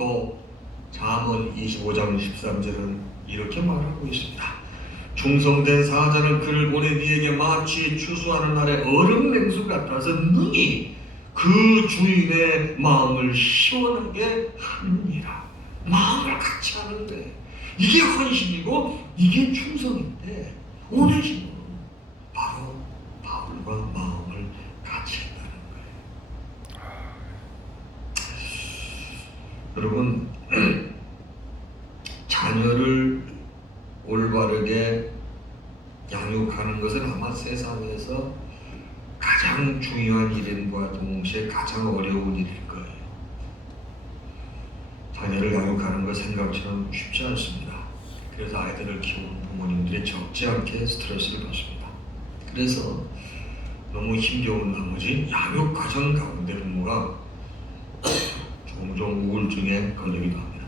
또 잠언 25장 13절은 이렇게 말하고 있습니다. 충성된 사자는 그를 보내 네게 마치 추수하는 날에 얼음 냉수 같아서 능히 그 주인의 마음을 시원하게 하느니라. 마음을 같이 하는 거예요. 이게 헌신이고 이게 충성인데 오네시모는 바로 바울과 마음을 같이 했다는 거예요. 여러분, 자녀를 올바르게 양육하는 것은 아마 세상에서 가장 중요한 일인과 동시에 가장 어려운 일일 거예요. 자녀를 양육하는 것 생각처럼 쉽지 않습니다. 그래서 아이들을 키우는 부모님들이 적지 않게 스트레스를 받습니다. 그래서 너무 힘겨운 나머지 양육 과정 가운데 부모가 종종 우울증에 걸리기도 합니다.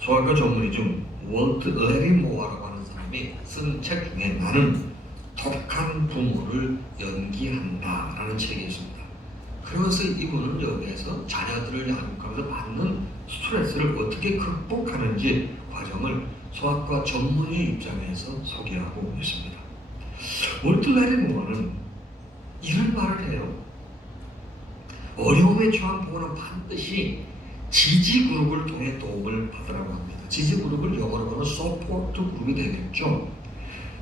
소아과 전문의 중 월트 레리모어라고 하는 사람이 쓴 책 중에 나는 독한 부모를 연기한다 라는 책이 있습니다. 그래서 이분은 여기에서 자녀들을 양육하면서 받는 스트레스를 어떻게 극복하는지 과정을 소아과 전문의 입장에서 소개하고 있습니다. 월트 레리모어는 이런 말을 해요. 어려움에 처한 부모는 반드시 지지 그룹을 통해 도움을 받으라고 합니다. 지지 그룹을 영어로 보면 서포트 그룹이 되겠죠.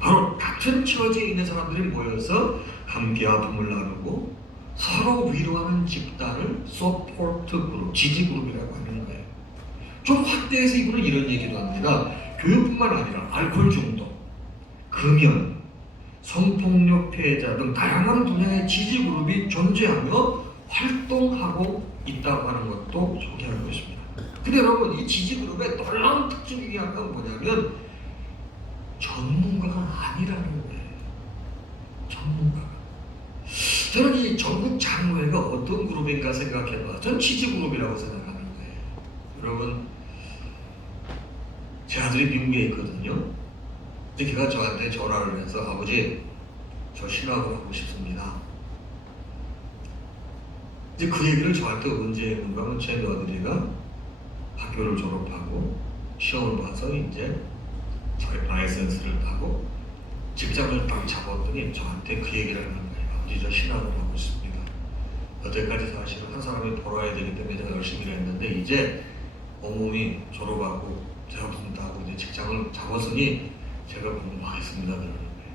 바로 같은 처지에 있는 사람들이 모여서 함께 아픔을 나누고 서로 위로하는 집단을 서포트 그룹, 지지 그룹이라고 하는 거예요. 좀 확대해서 이분은 이런 얘기도 합니다. 교육뿐만 아니라 알코올 중독, 금연, 성폭력 피해자 등 다양한 분야의 지지 그룹이 존재하며 활동하고 있다고 하는 것도 소개하고 있습니다. 근데 여러분, 이 지지 그룹의 놀라운 특징 중에 하나가 뭐냐면 전문가가 아니라는 거예요. 전문가가. 저는 이 전국 장로회가 어떤 그룹인가 생각해봐. 전 지지 그룹이라고 생각하는 거예요. 여러분, 제 아들이 미국에 있거든요. 근데 걔가 저한테 전화를 해서 아버지, 저 신학을 하고 싶습니다. 이제 그 얘기를 저한테 언제 했는가 하면 제 며느리가 학교를 졸업하고 시험을 봐서 이제 저희 라이센스를 따고 직장을 딱 잡았더니 저한테 그 얘기를 하는 거예요. 아버지, 저 신학을 하고 있습니다. 여태까지 사실은 한 사람이 벌어야 되기 때문에 제가 열심히 했는데 이제 어머니 졸업하고 제가 무슨 따고 이제 직장을 잡았으니 제가 공부하겠습니다. 그러는 거예요.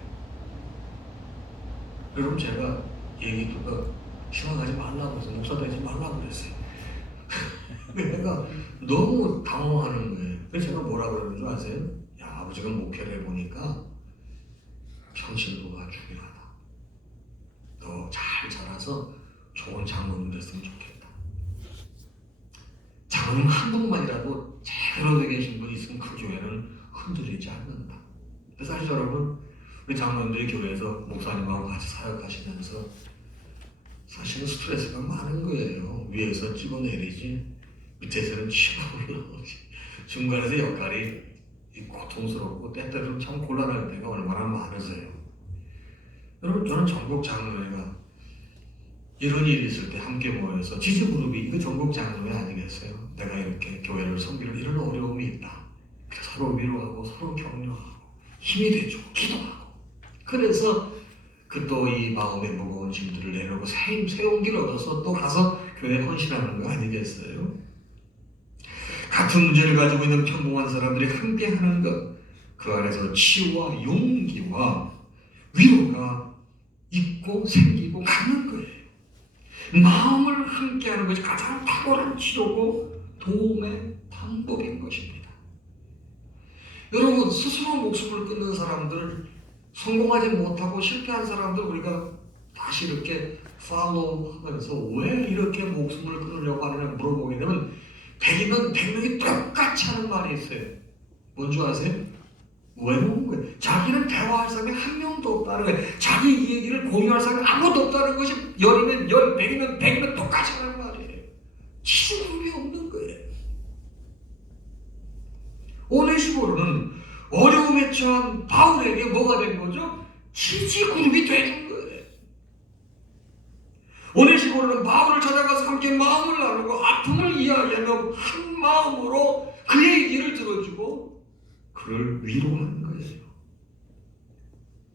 여러분, 제가 얘기 듣고 신학하지 말라고 해서 목사 되지 말라고 그랬어요. 내가 너무 당황하는 거예요. 그래서 제가 뭐라 그러는 줄 아세요? 야, 아버지가 목회를 해보니까 평신도가 중요하다. 너 잘 자라서 좋은 장로님 됐으면 좋겠다. 장로님 한 분만이라도 제대로 되게 계신 분이 있으면 그 교회는 흔들리지 않는다. 사실 여러분, 우리 장로님들이 교회에서 목사님하고 같이 사역하시면서 사실은 스트레스가 많은 거예요. 위에서 찍어내리지 밑에서는 치고 올라오지. 중간에서 역할이 고통스럽고 때때로는 참 곤란할 때가 얼마나 많으세요. 여러분, 저는 전국 장로회가 이런 일이 있을 때 함께 모여서 지지 그룹이 이거 전국 장로회 아니겠어요? 내가 이렇게 교회를 섬기는 이런 어려움이 있다. 서로 위로하고 서로 격려하고 힘이 되죠. 기도하고. 그래서 그 또 이 마음의 무거운 짐들을 내려고 새 용기를 얻어서 또 가서 교회에 헌신하는 거 아니겠어요? 같은 문제를 가지고 있는 평범한 사람들이 함께 하는 것, 그 안에서 치유와 용기와 위로가 있고 생기고 가는 거예요. 마음을 함께 하는 것이 가장 탁월한 치료고 도움의 방법인 것입니다. 여러분, 스스로 목숨을 끊는 사람들, 성공하지 못하고 실패한 사람들 우리가 다시 이렇게 팔로우 하면서 왜 이렇게 목숨을 끊으려고 하느냐 물어보게 되면 100이면 100명이 똑같이 하는 말이 있어요. 뭔지 아세요? 외로운 거예요. 자기는 대화할 사람이 한 명도 없다는 거예요. 자기 얘기를 공유할 사람이 아무도 없다는 것이 10이면 10, 100이면 100이면 똑같이 하는 말이에요. 치유감이 없는 거예요. 오네시모로는 어려움에 처한 바울에게 뭐가 된 거죠? 지지 그룹이 되는 거예요. 오네시모로는 바울을 찾아가서 함께 마음을 나누고 아픔을 이야기하며 한 마음으로 그의 얘기를 들어주고 그를 위로하는 거예요.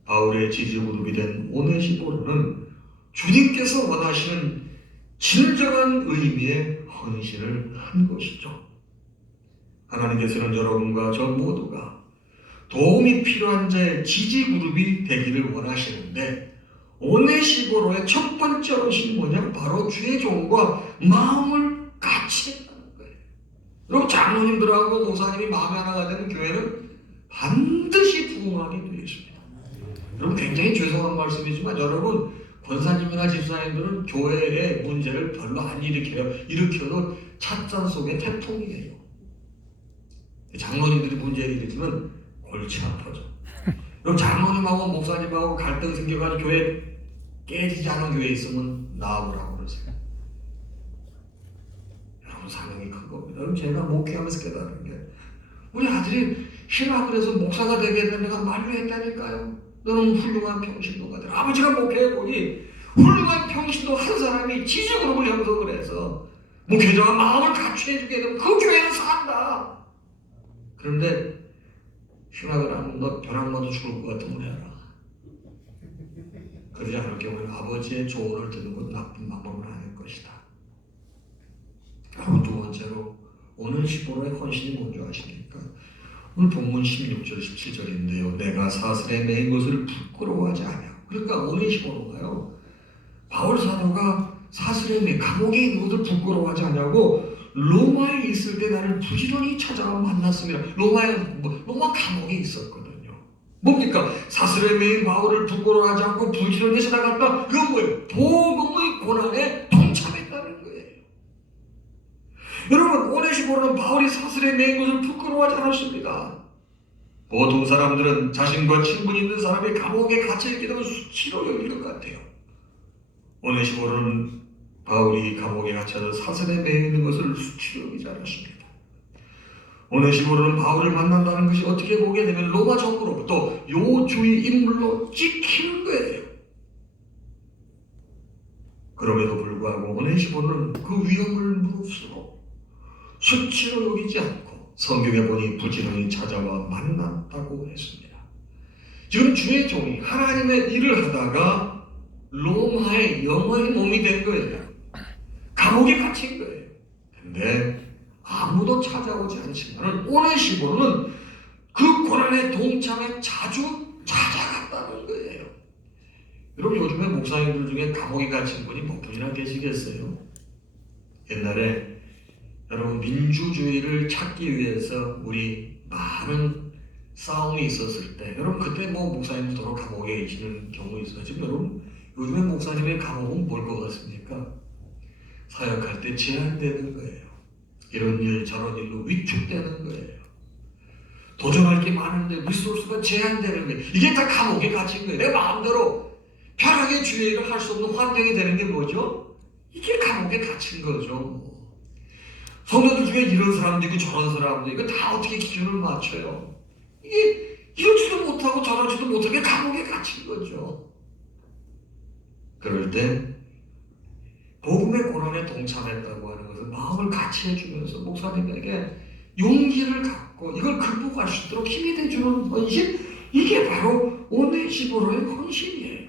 바울의 지지그룹이 된 오네시포르는 주님께서 원하시는 진정한 의미의 헌신을 한 것이죠. 하나님께서는 여러분과 저 모두가 도움이 필요한 자의 지지그룹이 되기를 원하시는데 오네시포로의 첫 번째 헌신이 뭐냐? 바로 주의 종과 마음을 같이 했다는 거예요. 여러분 장로님들하고 목사님이 마음이 하나가 되는 교회는 반드시 부흥하게 되어 있습니다. 여러분 굉장히 죄송한 말씀이지만 여러분 권사님이나 집사님들은 교회의 문제를 별로 안 일으켜요. 일으켜도 찻잔 속의 태풍이에요. 장로님들이 문제를 일으키면 골치 아파져. 그럼 장로님하고 목사님하고 갈등 생겨가지고 교회 깨지지 않은 교회에 있으면 나오라고 그러세요. 여러분 사명이 큰 겁니다. 여러분 제가 목회하면서 깨달은 게 우리 아들이 신학을 해서 목사가 되게 되는 내가 말을 했다니까요. 너는 훌륭한 평신도가 되라. 아버지가 목회해보니 훌륭한 평신도 한 사람이 지지그룹을 형성을 해서 목회자와 마음을 같이 해주게 되면 그 교회는 산다. 그런데 신학을 하면 너 벼락맞아 죽을 것 같으면 해라. 그러지 않을 경우에는 아버지의 조언을 듣는 건 나쁜 방법은 아닐 것이다. 그리고 두 번째로 오네시포로의 헌신이 뭔지 아십니까? 오늘 본문 16절 17절인데요. 내가 사슬에 매인 것을 부끄러워하지 않냐. 그러니까 오네시포로가요. 바울 사도가 사슬에 매인 감옥에 있는 것을 부끄러워하지 않냐고 로마에 있을 때 나를 부지런히 찾아와 만났습니다. 로마 감옥에 있었거든요. 뭡니까? 사슬에 매인 바울을 부끄러워하지 않고 부지런히 찾아갔다. 그건 뭐예요? 복음의 고난에 동참했다는 거예요. 여러분 오네시포로는 바울이 사슬에 매인 것을 부끄러워하지 않았습니다. 보통 사람들은 자신과 친분 있는 사람이 감옥에 갇혀있게 되면 수치로 여길 것 같아요. 오네시포로는 바울이 감옥에 갇혀서 사슬에 매이는 것을 수치로 여기지 않았습니다. 오네시포로는 바울을 만난다는 것이 어떻게 보게 되면 로마 정부로부터 요주의 인물로 찍히는 거예요. 그럼에도 불구하고 오네시포로는 그 위험을 무릅쓰고 수치로 여기지 않고 성경에 보니 부지런히 찾아와 만났다고 했습니다. 지금 주의 종이 하나님의 일을 하다가 로마의 영어의 몸이 된 거예요. 감옥에 갇힌 거예요. 근데 아무도 찾아오지 않지만 오네시포로는 그 고난의 동참에 자주 찾아갔다는 거예요. 여러분 요즘에 목사님들 중에 감옥에 갇힌 분이 몇 분이나 계시겠어요? 옛날에 여러분 민주주의를 찾기 위해서 우리 많은 싸움이 있었을 때 여러분 그때 목사님도 감옥에 계시는 경우 있어요. 지금 여러분 요즘에 목사님의 감옥은 뭘 것 같습니까? 사역할 때 제한되는 거예요. 이런 일 저런 일로 위축되는 거예요. 도전할 게 많은데 리소스가 제한되는 거예요. 이게 다 감옥에 갇힌 거예요. 내 마음대로 편하게 주의 일을 할 수 없는 환경이 되는 게 뭐죠? 이게 감옥에 갇힌 거죠. 성도들 중에 이런 사람도 있고 저런 사람도 있고 다 어떻게 기준을 맞춰요? 이게 이러지도 못하고 저러지도 못하게 감옥에 갇힌 거죠. 그럴 때 복음의 고난에 동참했다고 하는 것은 마음을 같이 해주면서 목사님에게 용기를 갖고 이걸 극복할 수 있도록 힘이 돼주는 헌신, 이게 바로 오네시포로의 헌신이에요.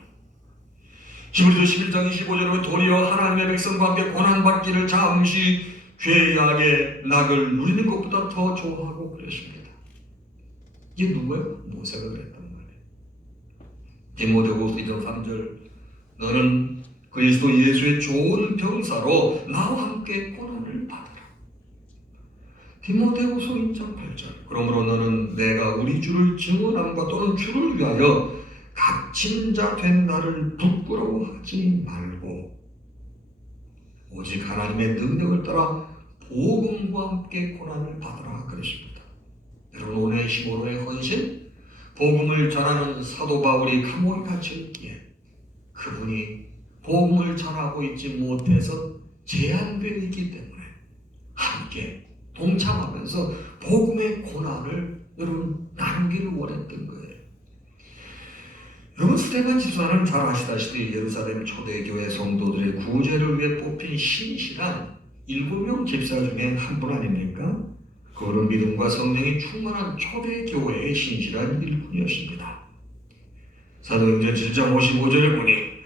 히브리서 11장 25절에 도리어 하나님의 백성과 함께 고난받기를 잠시 죄악의 낙을 누리는 것보다 더 좋아하고 그랬습니다. 이게 누구예요? 모세가 그랬단 말이에요. 디모데후서 2장 3절 너는 그리스도 예수의 좋은 병사로 나와 함께 고난을 받으라. 디모데후서 2장 8절 그러므로 너는 내가 우리 주를 증언함과 또는 주를 위하여 갇힌 자 된 나를 부끄러워하지 말고 오직 하나님의 능력을 따라 복음과 함께 고난을 받으라 그랬습니다. 여러분 오네시포로의 헌신, 복음을 전하는 사도 바울이 감옥에 갇혀있기에 그분이 복음을 전하고 있지 못해서 제한되어 있기 때문에 함께 동참하면서 복음의 고난을 여러분 나누기를 원했던 거예요. 여러분 스데반 집사는 잘 아시다시피 예루살렘 초대교회 성도들의 구제를 위해 뽑힌 신실한 7명 집사 중에 한 분 아닙니까? 그분은 믿음과 성령이 충만한 초대 교회의 신실한 일꾼이었습니다. 사도행전 7장 55절에 보니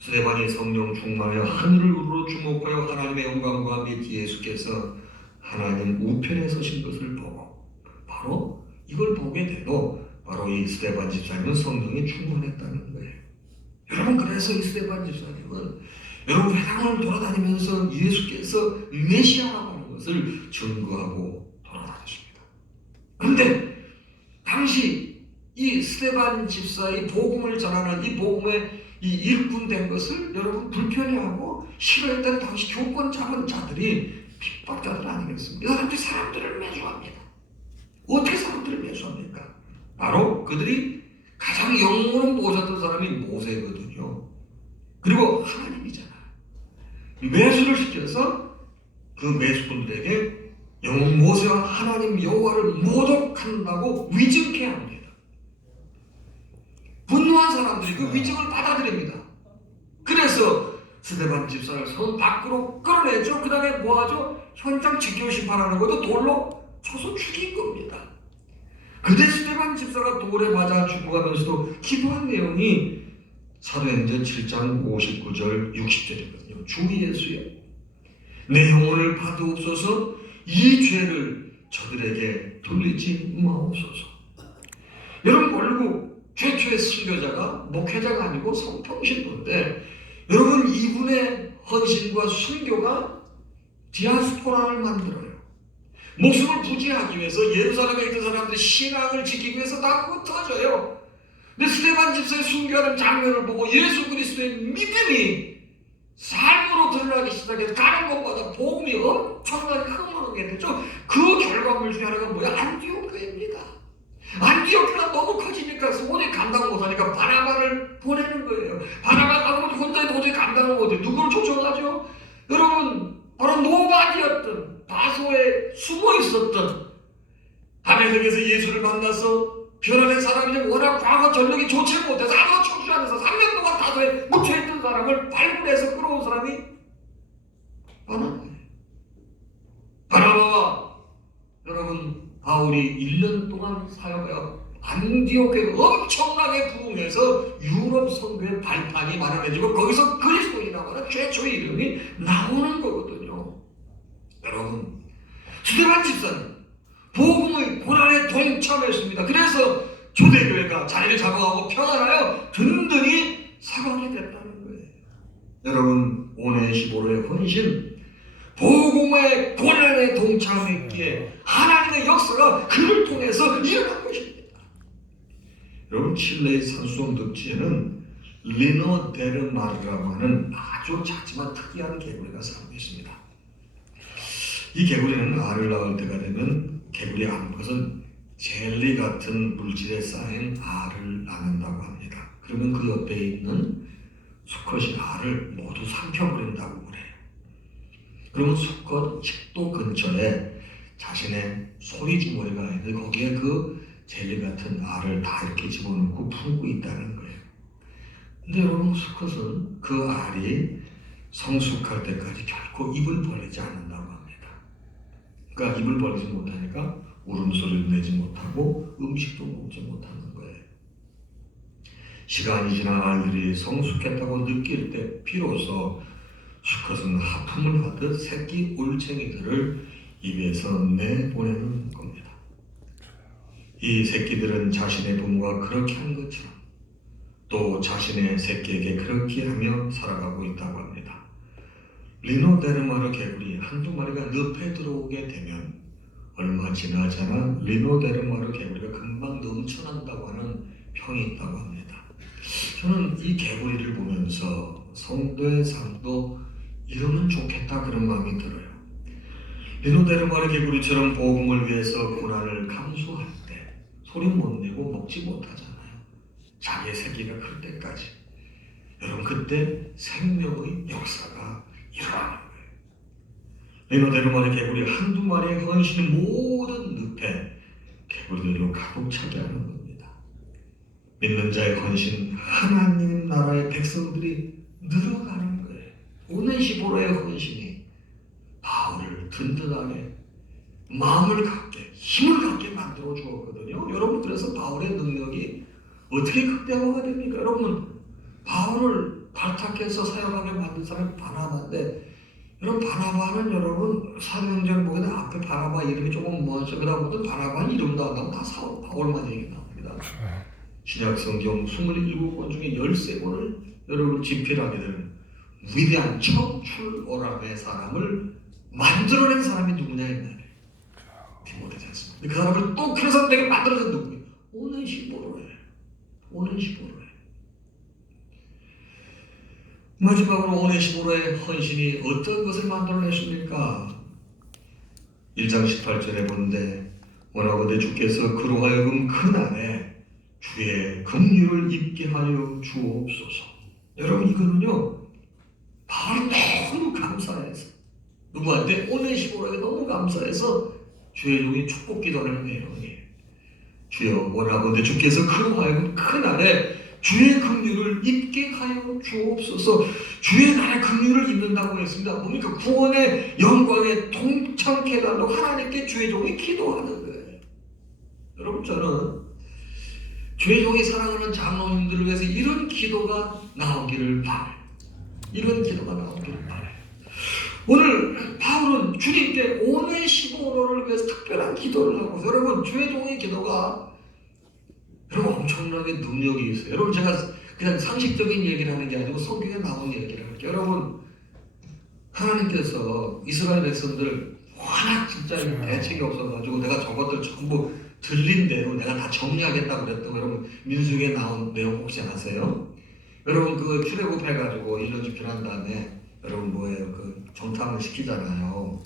스데반이 성령 충만하여 하늘을 우러러 주목하여 하나님의 영광과 및 예수께서 하나님 우편에 서신 것을 보고, 바로 이걸 보게 돼도 바로 이 스데반 집사님은 성령이 충만했다는 거예요. 여러분, 그래서 이 스데반 집사님은 여러분 회당을 돌아다니면서 예수께서 메시아라고 하는 것을 증거하고 돌아다녔습니다. 그런데 당시 이 스데반 집사의 복음을 전하는 이 복음의 이 일꾼된 것을 여러분 불편해하고 싫어했던 당시 교권 잡은 자들이 핍박자들 아니겠습니까? 이 사람들이 사람들을 매수합니다. 어떻게 사람들을 매수합니까? 바로 그들이 가장 영혼을 모셨던 사람이 모세거든요. 그리고 하나님이잖아요. 매수를 시켜서 그 매수꾼들에게 영혼 모세와 하나님 여호와를 모독한다고 위증케 합니다. 분노한 사람들이 그 위증을 받아들입니다. 그래서 스데반 집사를 성 밖으로 끌어내죠. 그 다음에 뭐하죠? 현장 직결 심판하는 것도 돌로 쳐서 죽인 겁니다. 그때 스데반 집사가 돌에 맞아 죽어가면서도 기도한 내용이 사도행전 7장 59절 60절이거든요. 주 예수여, 내 영혼을 받으옵소서. 이 죄를 저들에게 돌리지 마옵소서. 여러분, 결국 최초의 순교자가 목회자가 아니고 성평신도인데, 여러분 이분의 헌신과 순교가 디아스포라를 만들어요. 목숨을 부지하기 위해서 예루살렘에 있던 사람들의 신앙을 지키기 위해서 다 흩어져요. 근데 스데반 집사의 순교하는 장면을 보고 예수 그리스도의 믿음이 삶으로 드러나기 시작해서 가는 곳마다 복음이 엄청나게 흥하게 되죠. 그 결과물 중에 하나가 뭐야? 안디옥교회입니다. 안디옥교회가 너무 커지니까 손이 감당 못하니까 바나바를 보내는 거예요. 바나바가 혼자 도저히 감당을 못해. 누구를 초청하죠? 여러분, 바로 노바디였던, 다소에 숨어 있었던, 다메섹에서 예수를 만나서 변화된 사람이 워낙 과거 전력이 좋지 못해서 아무도 청취 안 해서 3년 동안 다소에 묻혀있던 사람을 발굴해서 끌어온 사람이 바나바예요. 바나바와 여러분 바울이 1년 동안 사역하여 안디옥에 엄청나게 부흥해서 유럽 선교의 발판이 마련해지고 거기서 그리스도인이라고 하는 최초의 이름이 나오는 거거든요. 여러분, 스데반 집사는 복음의 고난에 동참했습니다. 그래서 초대교회가 자리를 잡아가고 평안하여 든든히 살아가게 됐다는 거예요. 여러분, 오늘 15로의 헌신, 복음의 고난에 동참했기에 하나님의 역사가 그를 통해서 일어난 것입니다. 여러분, 칠레의 산수원 늪지에는 리노 데르마르라고 하는 아주 작지만 특이한 개구리가 살고 있습니다. 이 개구리는 알을 낳을 때가 되면 개구리 암컷은 젤리 같은 물질에 쌓인 알을 낳는다고 합니다. 그러면 그 옆에 있는 수컷이 알을 모두 삼켜버린다고 그래요. 그러면 수컷 식도 근처에 자신의 소리주머니가 있는데 거기에 그 젤리 같은 알을 다 이렇게 집어넣고 품고 있다는 거예요. 근데 여러분, 수컷은 그 알이 성숙할 때까지 결코 입을 벌리지 않는다고 합니다. 그러니까 입을 벌리지 못하니까 울음소리를 내지 못하고 음식도 먹지 못하는 거예요. 시간이 지나 알들이 성숙했다고 느낄 때 비로소 수컷은 하품을 하듯 새끼 올챙이들을 입에서 내보내는 겁니다. 이 새끼들은 자신의 부모가 그렇게 한 것처럼 또 자신의 새끼에게 그렇게 하며 살아가고 있다고 합니다. 리노데르마르 개구리 한두 마리가 늪에 들어오게 되면 얼마 지나지 않아 리노데르마르 개구리가 금방 넘쳐난다고 하는 평이 있다고 합니다. 저는 이 개구리를 보면서 성도의 삶도 이러면 좋겠다 그런 마음이 들어요. 리노데르마르 개구리처럼 복음을 위해서 고난을 감수할 때 소리 못 내고 먹지 못하잖아요. 자기의 새끼가 클 때까지. 여러분, 그때 생명의 역사가 일어나는 거예요. 리노데르마르 개구리 한두 마리의 헌신이 모든 늪에 개구리들로 가득 차게 하는 겁니다. 믿는 자의 헌신, 하나님 나라의 백성들이 늘어가는 거예요. 오네시포로의 헌신이 바울을 든든하게 마음을 갖게 힘을 갖게 만들어 주었거든요. 여러분 그래서 바울의 능력이 어떻게 극대화가 됩니까? 여러분 바울을 발탁해서 사역하게 만든 사람이 바나바인데 여러분 바나바는 여러분 사도행전 보면 앞에 바나바 이름이 조금 먼저 그다음부터 바나바는 이름도 안 나오고 다 바울만 얘기 나옵니다. 신약 성경 27권 중에 13권을 여러분 집필하게 되는 위대한 청출오람의 사람을 만들어낸 사람이 누구냐 했나요? 디모데였습니다. 그 사람을 또 그런 사람에게 만들어준 누구예요? 오네시포로예요. 오네시포로예요. 마지막으로 오네시포로의 헌신이 어떤 것을 만들어냈습니까? 1장 18절에 보는데 원하건대 주께서 그로 하여금 그날에 주의 긍휼을 입게 하여 주옵소서. 여러분 이거는요 바울이 너무 감사해서 누구한테? 오네시포로에게 너무 감사해서 주의 종이 축복 기도하는 내용이에요. 주여 원하건대 주께서 그로 하여금 그날에 주의 긍휼을 입게 하여 주옵소서. 주의 날에 긍휼을 입는다고 했습니다. 뭡니까? 구원의 영광에 동참케 해달라고 하나님께 주의 종이 기도하는 거예요. 여러분 저는 주의 종이 사랑하는 장로님들을 위해서 이런 기도가 나오기를 바라요. 이런 기도가 나오기를 바라요. 오늘 바울은 주님께 오네시포로를 위해서 특별한 기도를 하고 여러분 주의 종의 기도가 여러분 엄청나게 능력이 있어요. 여러분 제가 그냥 상식적인 얘기를 하는 게 아니고 성경에 나온 얘기를 할게요. 여러분 하나님께서 이스라엘 백성들 워낙 진짜 대책이 없어가지고 내가 저것들 전부 들린 대로 내가 다 정리하겠다고 그랬던 거 여러분 민수기에 나온 내용 혹시 아세요? 여러분 그 출애굽해가지고 1년 집필한 다음에 여러분 뭐예요? 그 정탐을 시키잖아요.